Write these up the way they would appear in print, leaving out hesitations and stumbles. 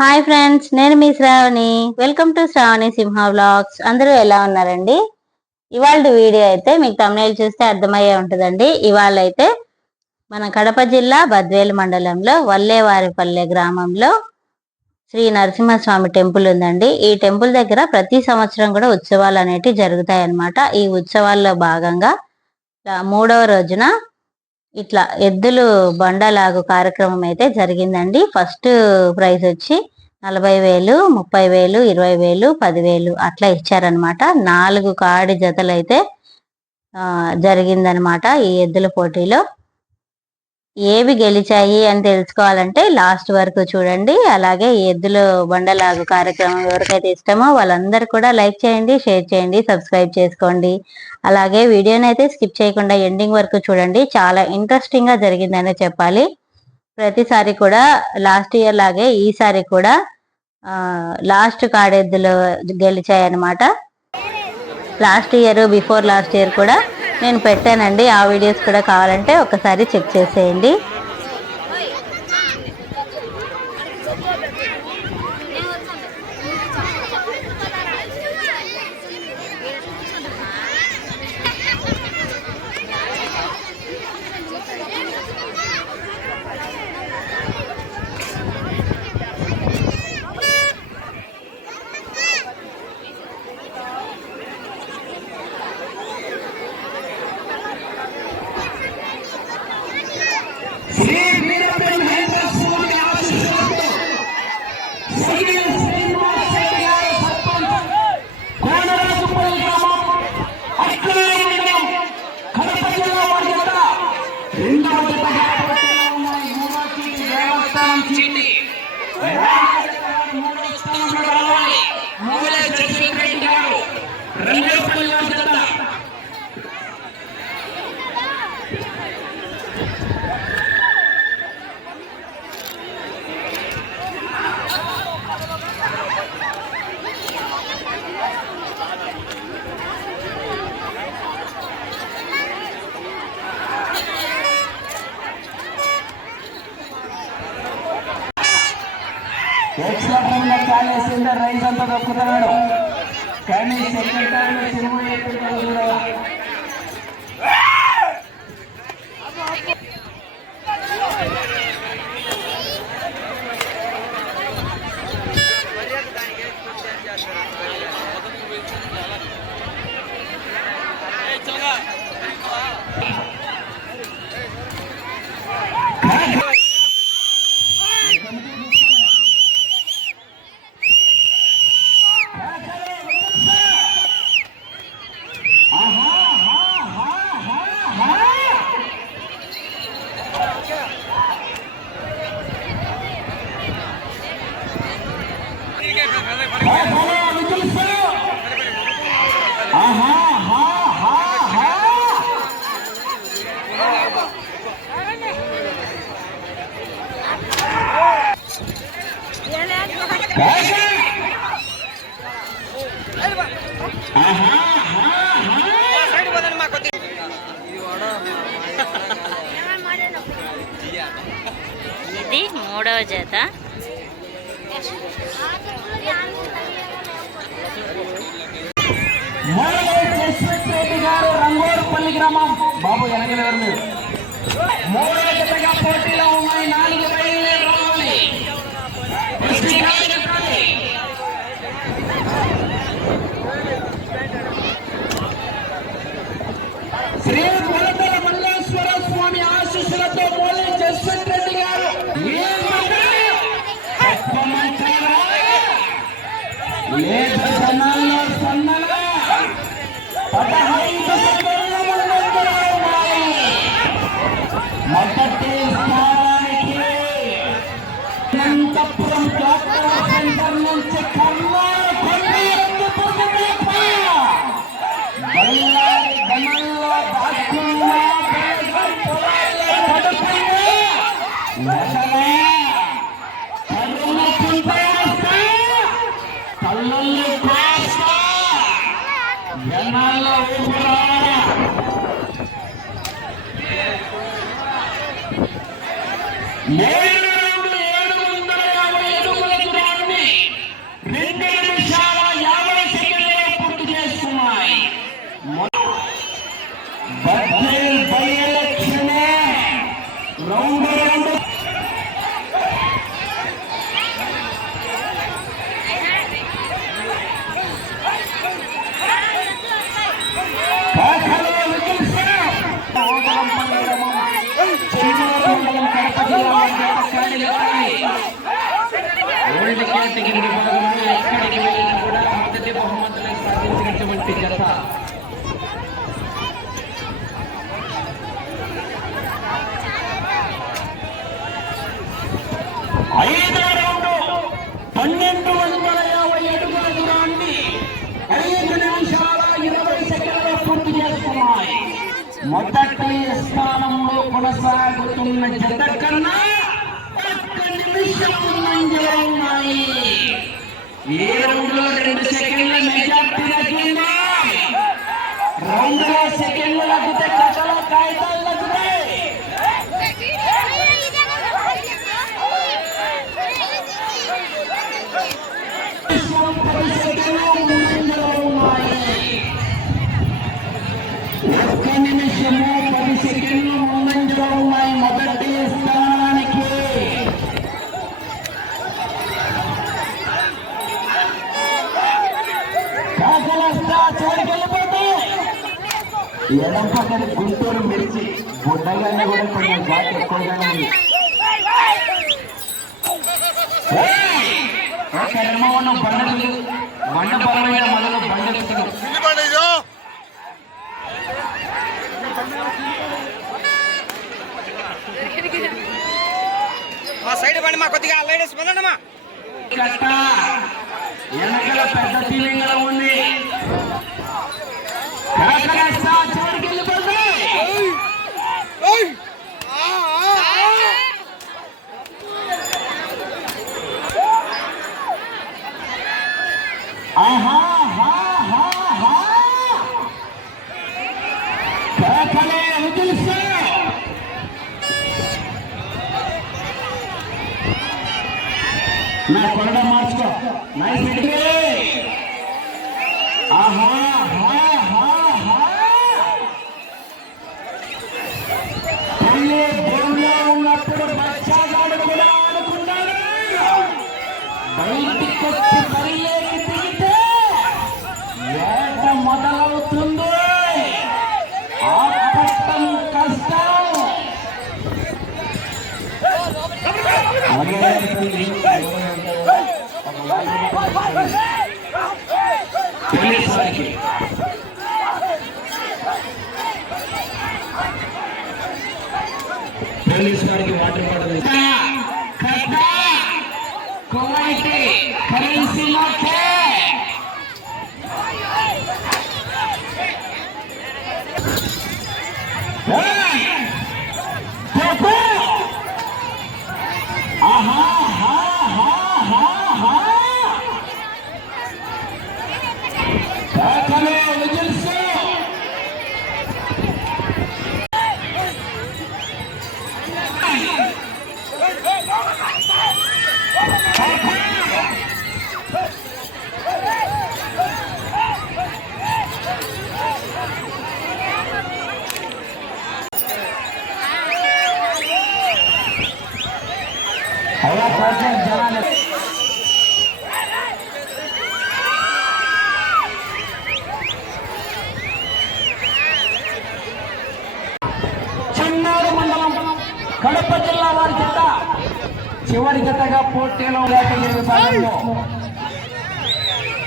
Hi friends, నేను మీ Sravani. Welcome to Sravani Simha vlogs. అందరూ ఎలా ఉన్నారండి? ఇవాళ వీడియో అయితే మీకు తమ్నైల్ చూస్తే అర్థమయ్యే ఉంటుందండి. ఇవాళ అయితే మన కడప జిల్లా బద్వేలు మండలంలో వల్లేవారిపల్లె గ్రామంలో శ్రీ నరసింహస్వామి టెంపుల్ ఉందండి. ఈ టెంపుల్ దగ్గర ప్రతి సంవత్సరం కూడా ఉత్సవాలు అనేటివి జరుగుతాయి అన్నమాట. ఈ ఉత్సవాల్లో భాగంగా 3వ రోజున ఇట్లా ఎద్దులు బండలాగు కార్యక్రమం అయితే జరిగిందండి. ఫస్ట్ ప్రైజ్ వచ్చి 40,000, 30,000, 20,000, 10,000 అట్లా ఇచ్చారనమాట. 4 కాడి జతలు అయితే జరిగిందనమాట ఈ ఎద్దుల పోటీలో. ఏవి గెలిచాయి అని తెలుసుకోవాలంటే లాస్ట్ వరకు చూడండి. అలాగే ఈ ఎద్దుల బండలాగు కార్యక్రమం ఎవరికైతే ఇష్టమో వాళ్ళందరూ కూడా లైక్ చేయండి, షేర్ చేయండి, సబ్స్క్రైబ్ చేసుకోండి. అలాగే వీడియోని అయితే స్కిప్ చేయకుండా ఎండింగ్ వరకు చూడండి. చాలా ఇంట్రెస్టింగ్ గా జరిగిందనే చెప్పాలి. ప్రతిసారి కూడా లాస్ట్ ఇయర్ లాగే ఈసారి కూడా లాస్ట్ కాడెద్దులు గెలిచాయన్నమాట. Last year before last year కూడా నేను పెట్టానండి. ఆ వీడియోస్ కూడా కావాలంటే ఒకసారి చెక్ చేసేయండి. రైస్ అంతా దొక్కుతున్నాడు కానీ సెకండ్ టైం సినిమా ఎప్పుడు ఇది 3వ జత. రంగోడుపల్లి గ్రామం బాబు ఎనగలేరు మీరు. 3వ జతగా పోటీలో ఉన్నాయి. 4 బయలుదేరి రావాలి. శ్రీ కొలతల మల్లేశ్వర స్వామి ఆశీస్సులతో పోలే జస్వంత్ రెడ్డి గారు మొదటి స్థానానికి అనంతపురం జాతర సెంటర్ నుంచి కర్ణాలు బళ్ళారి గమల్లో దాక్కున్న తల్లుల్ని కోస్తా జనాల్లో ఊపిరాడా నేను 750 అడుగుల కేటగిరీ విభాగంలో ఎక్కడికి వెళ్ళినా కూడా మొదటి బహుమతులు సాధించినటువంటి జత. ఐదో రౌండ్ 1250 అడుగుల దూరాన్ని 5 నిమిషాల 20 సెకండ్లలో పూర్తి చేస్తున్నాయి. మొదటి స్థానంలో కొనసాగుతున్న జత కన్నా 1 నిమిషం ముందంజలో ఉన్నాయి. ఏ రౌండ్ లో 2 సెకండ్ల మెజార్టీ తగ్గిందా? రౌండ్ లో సెకండ్లు తగ్గితే కథలో కాగితాలు తగ్గుతాయి. ఒక్క నిమిషము 10 సెకండ్లు ముందంజలో ఉన్నాయి మొదటి స్థానానికి. కాకలస్తా చివరికెళ్ళిపోతే ఎడం పక్కన గుంటూరు మిర్చి బుడ్డగానే కూడా కొంచెం జాతి ఎక్కువగానే ఉంది. ఒక్కరేమో ఉన్న బండలు బండపరమైన మొదలు బండెత్తులు మా సైడ్ బండి మా కొద్దిగా లేడీస్ పొందమ్మా. కట్ట వెనకల పెద్ద తీవ్రంగా ఉంది. ఆహా కాకలే తెలుసు. నా కొరడ మార్చుకో నైస్. ఆహా దేవుల్లో ఉన్నప్పుడు బచ్చాగాడు కూడా అనుకున్నాడు బయటికి వచ్చి బరిలోకి దిగితే ఏట మొదలవుతుంది. ఆపట్టం కష్టం. పోలీస్ వారికి వాటర్ పడదు. కరెన్సీ చెన్నూరు మండలం కడప జిల్లా వారి జత చివరి జతగా పోటీలో కేటగిరీ విభాగంలో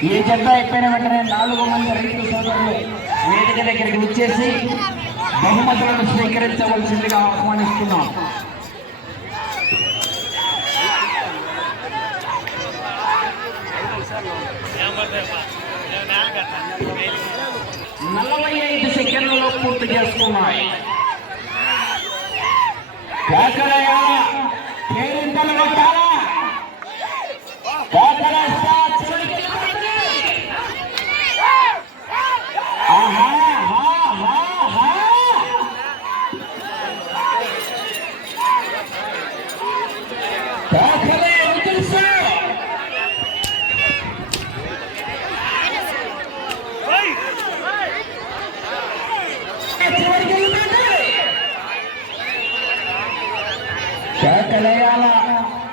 ఈ జత అయిపోయిన వెంటనే 4 మంది రైతు సోదరులు వేదిక దగ్గరికి వచ్చేసి బహుమతులను స్వీకరించవలసిందిగా ఆహ్వానిస్తున్నాం. నలభై 5 సెకండ్లలో పూర్తి చేసుకున్నాయి. కాకరయ్య పేరింతలు కొట్టాలా? కేకలేయాలా?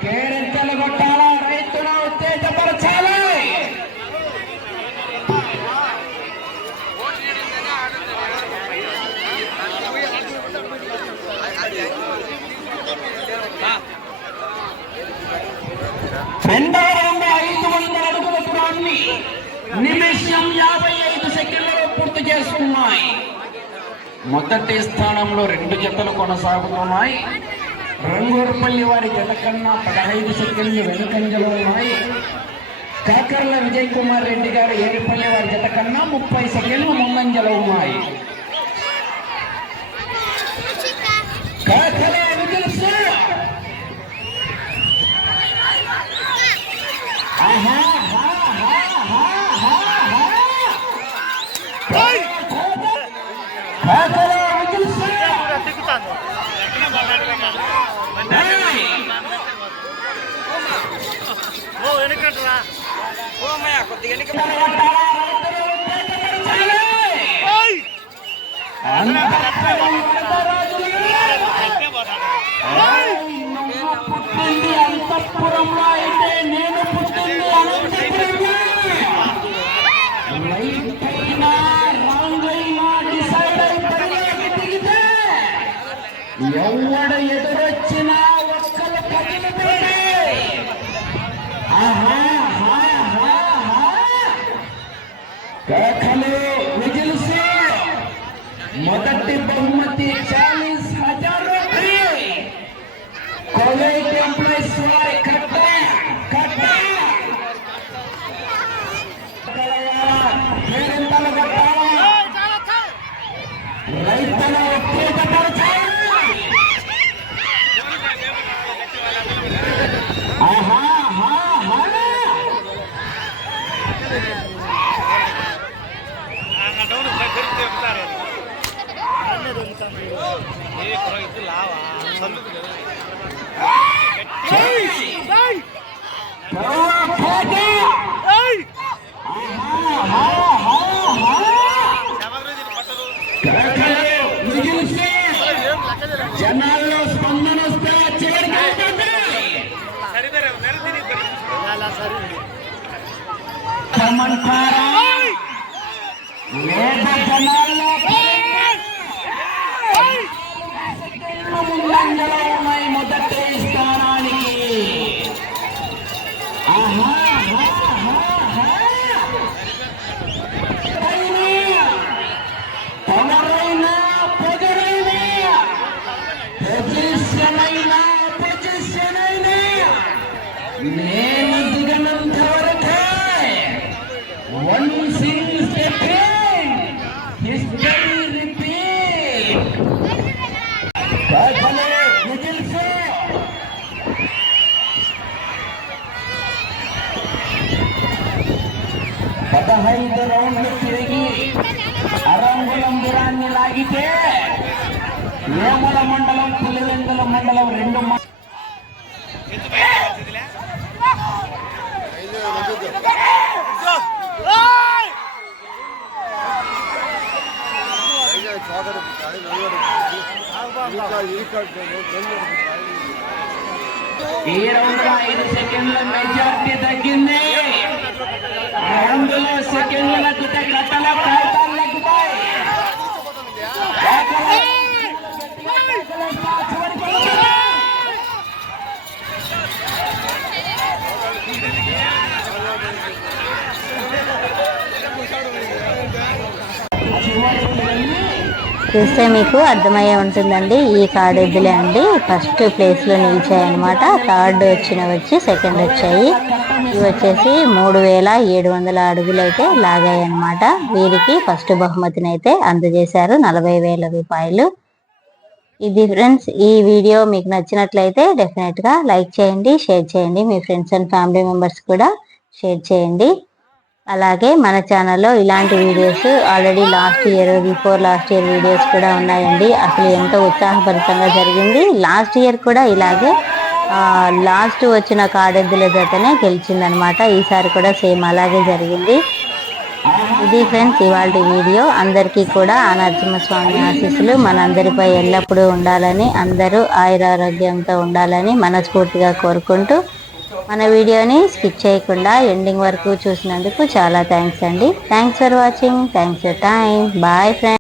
కేరింతలు కొట్టాలా? రైతును ఉత్తేజపరచాలి. రెండవ 5 నిమిషం 55 సెకండ్లలో పూర్తి చేసుకున్నాయి. మొదటి స్థానంలో 2 జతలు కొనసాగుతున్నాయి. రంగూరుపల్లి వారి జత కన్నా 15 సెకండ్లు వెనుకంజలో ఉన్నాయి. కాకర్ల విజయ్ కుమార్ రెడ్డి గారు ఏడుపల్లి వారి జత కన్నా 30 సెకండ్లు ముందంజలో ఉన్నాయి. కాకర్ల విజయ్ పుట్టింది అంతఃపురంలో అయితే నేను పుట్టింది అనంతపురంలో. రైట్ అయినా రాంగ్ అయినా డిసైడ్ అయిపోయి దిగితే ఎవడ ఎదురొచ్చినా ఒక్కలు కదిలిపోతే కేకలు విజిల్స్. మొదటి బహుమతి 40,000 రూపాయలు. కాలేజ్ ఎంప్లాయీస్ వారి కట్ట పేరెంతలు కొట్టాలా, రైతుల ఒప్పేతపరచాలి. జనాల్లో స్పందన వస్తే చేయమంటారా లేదా జనాల్లో ముందంజలో ఉన్నాయి మొదటి స్థానానికి. పవరైనా పొగరైనా పొజిషన్ అయినా నేను దిగనంత వరకే one Singh step history repeat. పదహైదు రౌండ్లు తిరిగి అరంగులం దూరాన్ని లాగితే వేముల మండలం పులివెందుల మండలం 2 ఈ రౌండ్ 5 సెకండ్ల మెజార్టీ తగ్గింది. రెండులో సెకండ్లకు కట్టల ప్రాంతాలు లెక్కుతాయి. చూస్తే మీకు అర్థమయ్యే ఉంటుందండి. ఈ కాడెద్దులే అండి ఫస్ట్ ప్లేస్లో నిలిచాయన్నమాట. థర్డ్ వచ్చి సెకండ్ వచ్చాయి. ఇవి వచ్చేసి 3,700 అడుగులు అయితే లాగాయి అన్నమాట. వీరికి ఫస్ట్ బహుమతిని అయితే అందజేశారు 40,000 రూపాయలు. ఇది ఫ్రెండ్స్, ఈ వీడియో మీకు నచ్చినట్లయితే డెఫినెట్గా లైక్ చేయండి, షేర్ చేయండి. మీ ఫ్రెండ్స్ అండ్ ఫ్యామిలీ మెంబర్స్ కూడా షేర్ చేయండి. అలాగే మన ఛానల్లో ఇలాంటి videos already before last year videos కూడా ఉన్నాయండి. అసలు ఎంతో ఉత్సాహభరితంగా జరిగింది. లాస్ట్ ఇయర్ కూడా ఇలాగే లాస్ట్ వచ్చిన కాడెద్దుల జతనే గెలిచిందనమాట. ఈసారి కూడా సేమ్ అలాగే జరిగింది. ఇది ఫ్రెండ్స్ ఇవాళ వీడియో. అందరికీ కూడా ఆ నరసింహస్వామి ఆశీస్సులు మనందరిపై ఎల్లప్పుడూ ఉండాలని, అందరూ ఆయురారోగ్యంతో ఉండాలని మనస్ఫూర్తిగా కోరుకుంటూ మన వీడియోని స్కిప్ చేయకుండా ఎండింగ్ వరకు చూసినందుకు చాలా థ్యాంక్స్ అండి. Thanks for watching. Thanks for time. Bye friends.